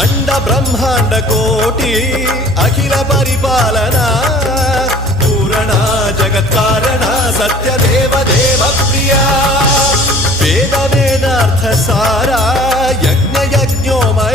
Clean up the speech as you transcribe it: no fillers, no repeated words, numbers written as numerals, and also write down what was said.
అండ బ్రహ్మాండ కోటి అఖిల పరిపాలన పూరణ జగత్కారణ సత్యదేవ దేవ ప్రియ వేద వేదార్థ సారా యజ్ఞ యజ్ఞోమయ